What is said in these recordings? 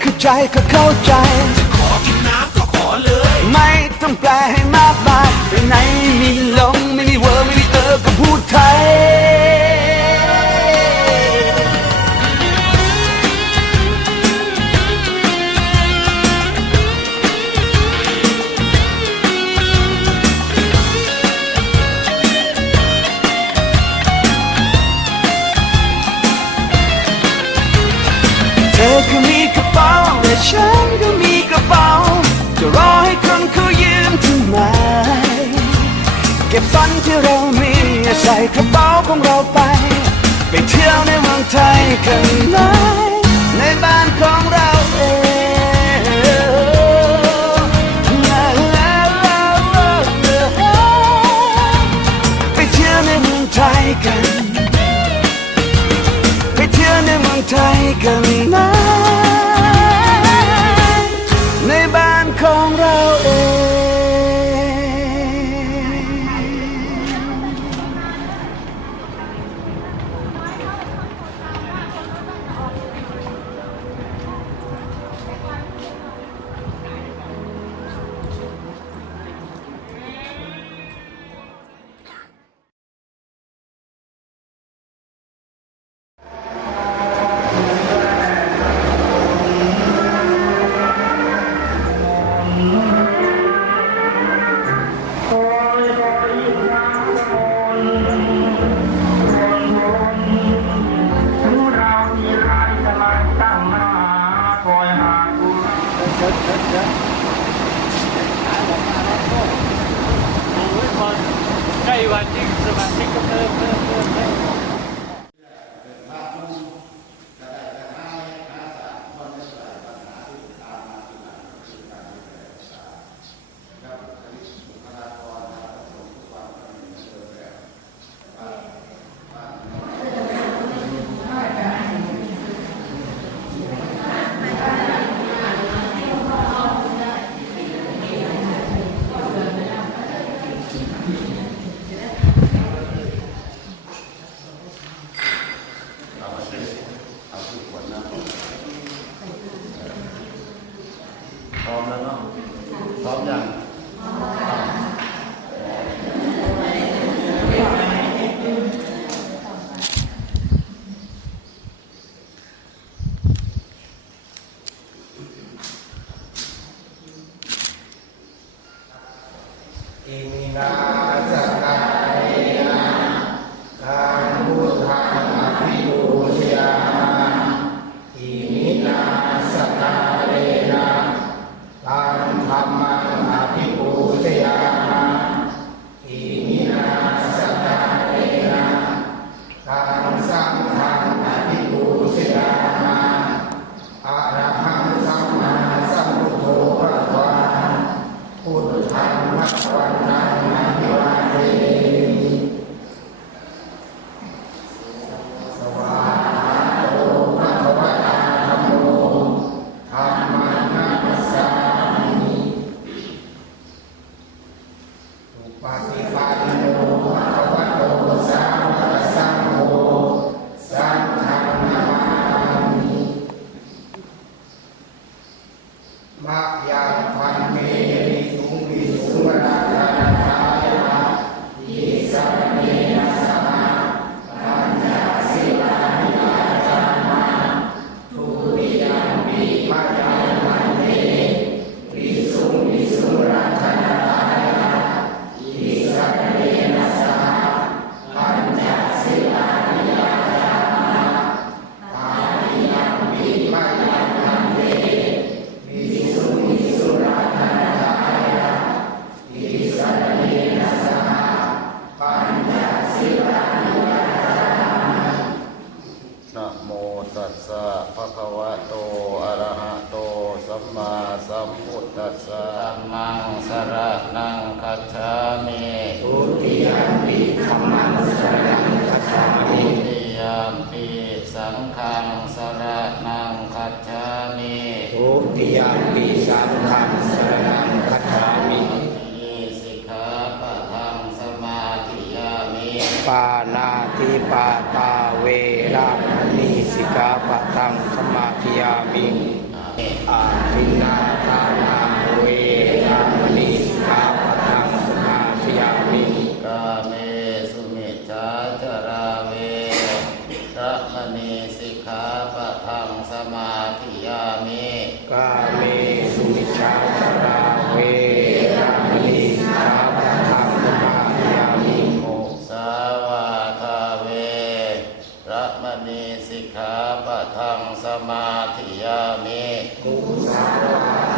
เข้าใจก็เข้าใจขอกินน้ำก็ขอเลย ไม่ต้องแปลให้มากมายไปไหนมีลม เป๋าจะรอให้คนเขายืมทำไม เก็บฝันที่เรามีใส่กระเป๋าของเราไป ไปเที่ยวในเมืองไทยกันไหมในบ้านของเราเองไปเที่ยวในเมืองไทยกันไปเที่ยวในเมืองไทยกันไห ใกล้วันที่สมาชิกก็เพิ่มเพิ่มเพิ่มเพิ่ม พร้อมแล้วเนาะ พร้อมยัง မယာဘာမေယေသုမိသုမနာကာနာယေသာ จฉามิทุติยมปิธรรมังสรณังคัจฉามิทุติยามปีสังฆังสรณังคัจฉามิทุติยมปิสังฆังสรณังคัจฉามิอิสิกขาปะทังสมาธิยามิปานาติปาตาเวระมณีสิกขาปะทังสมาธิยามิอาทินนาทานา ปะทังสมาธิยามิกุสา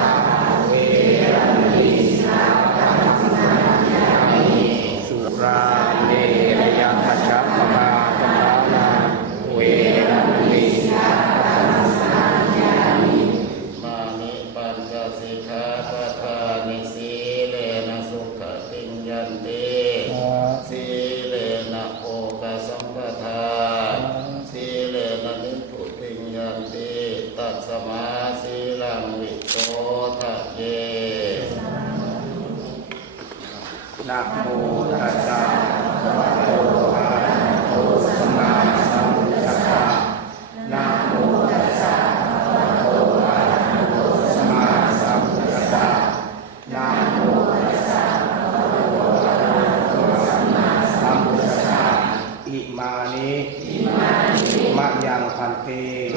นะโมตัสสะภะคะวะโตอะระหะโตสัมมาสัมพุทธัสสะนะโมตัสสะภะคะวะโตอะระหะโตสัมมาสัมพุทธัสสะนะโมตัสสะภะคะวะโตอะระหะโตสัมมาสัมพุทธัสสะอิมานิอิมานิมะยังพันเต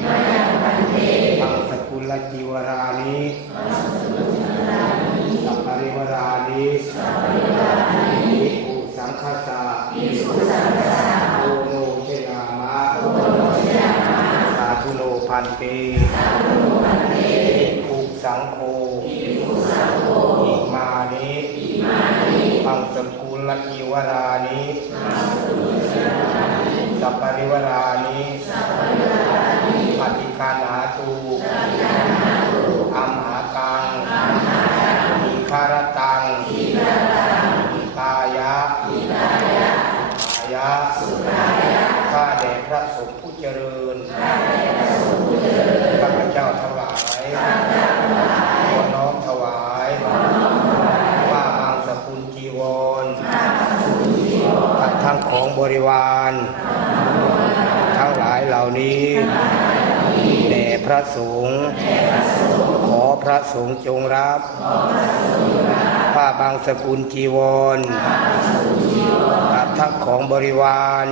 มะยังพันเตมังสกุลจิวรานิมังสกุลจิวรานิสัพพะริวรานิสัพพะริวรานิภิก ขุสังฆสสะภิกขุสังฆสะโอโนเชยามะโอโนเชยามะสาธุโนพันเตสาธุโนพันเตภิกขุสังโฆภิกขุสังโฆอิมานิอิมานิมังสกุลจิวรานิมังสกุลจิวรานิสัพพะริวรานิสัพพะริวรานิปฏิคานาตุปฏิคานาตุอัมหากังอัมหากังอิคารตังอิคารตังอิตายะอิตายะสุขายะสุขายะข้าแด่พระสงฆ์ผู้เจริญข้าแด่พระสงฆ์ผู้เจริญข้าพเจ้าทั้งหลายข้าพเจ้าทั้งหลายขอน้อมถวายขอน้อมถวายผ้าบางสกุลจีวรผ้าบางสกุลจีวรกับทั้งของบริวาร ทั้งหลายเหล่านี้แด่พระสงฆ์ขอพระสงฆ์จงรับผ้าบางสกุลจีวรกับทั้งของบริวาร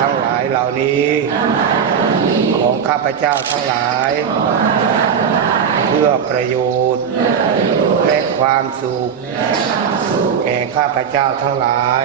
ทั้งหลายเหล่านี้ ของข้าพเจ้าทั้งหลาย เพื่อประโยชน์ และความสุข แก่ข้าพเจ้าทั้งหลาย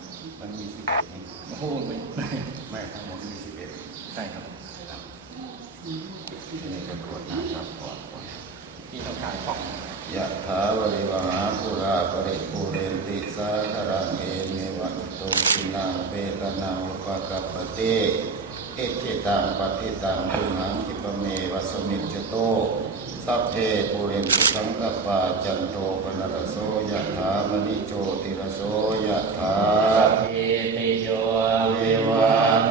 มันมีสิบเอ็ดนี่โอ้โหไม่ไม่ทั้งหมดมีสิบเอ็ดใช่ครับทีนี้ก็กรวดน้ำครับก่อนก่อนที่ต้องการป้องยะถาวริวหาปุราปริปุเรนติสาคารังเอเมวะโตสินาเปตนาอุปกัปะเตเอจิตังปฏิตังตุหังคิปเมวะสมิจโต สัพเพปุเรนติสังกปาจันโตปนรโสยะถามณิโจติรโสยะถาสัพเพติโยวิวัง